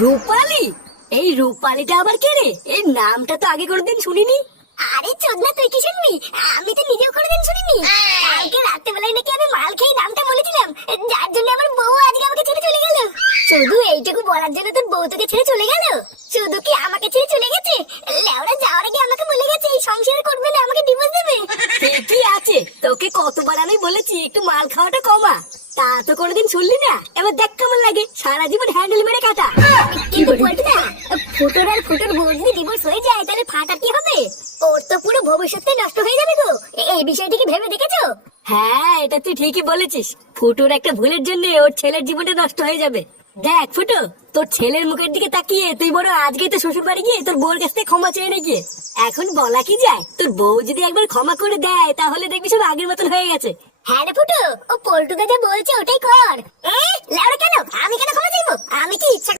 রূপালী? এই রূপালীটা আবার কে রে? এই নামটা তো আগে কোনোদিন শুনিনি। আরে চোদনা, তুই কি শুনবি? আমি তো নিজেও কোনোদিন শুনিনি। কালকে রাত্রেবেলায় নাকি আমি মাল খেয়ে নামটা বলেছিলাম, যার জন্য আমার বউ আজকে আমাকে ছেড়ে চলে গেল। শুধু এইটুকু বলার জন্য তোর বউ তোকে ছেড়ে চলে গেল? শুধু কি আমাকে ছেড়ে চলে গেছে? লেওরা যাওয়ার আগে আমাকে বলে গেছে এই সংসার করবে না, আমাকে ডিভোর্স দেবে। ঠিকই আছে, তোকে কতবার আমি বলেছি একটু মাল খাওয়াটা কমা, তা তো কোনোদিন শুনলি না। এবার দেখ কেমন লাগে, সারা জীবন হ্যান্ডেল মেরে কাটা। কিন্তু পল্টুদা, ফুটোর আর ফুটোর বউ যদি ডিভোর্স হয়ে যায় তাহলে ফাটা কি হবে? ওর তো পুরো ভবিষ্যৎটাই নষ্ট হয়ে যাবে গো। এই বিষয়টি কি ভেবে দেখেছো? হ্যাঁ, এটা তুই ঠিকই বলেছিস। ফুটোর একটা ভুলের জন্য ওর ছেলের জীবনটা নষ্ট হয়ে যাবে। দেখ ফুটো, তোর ছেলের মুখের দিকে তাকিয়ে তুই বড় আজকেই তো শ্বশুর বাড়ি গিয়ে তোর বউর কাছ থেকে ক্ষমা চেয়ে নে গিয়ে। এখন বলা কি যায়, তোর বউ যদি একবার ক্ষমা করে দেয় তাহলে দেখবি সব আগের মতন হয়ে গেছে। হ্যাঁ রে ফুটো, ও পল্টুদা যা বলছে ওটাই কর। লেওড়া কেন? আমি কেন ক্ষমা চাইবো? আমি কি ইচ্ছা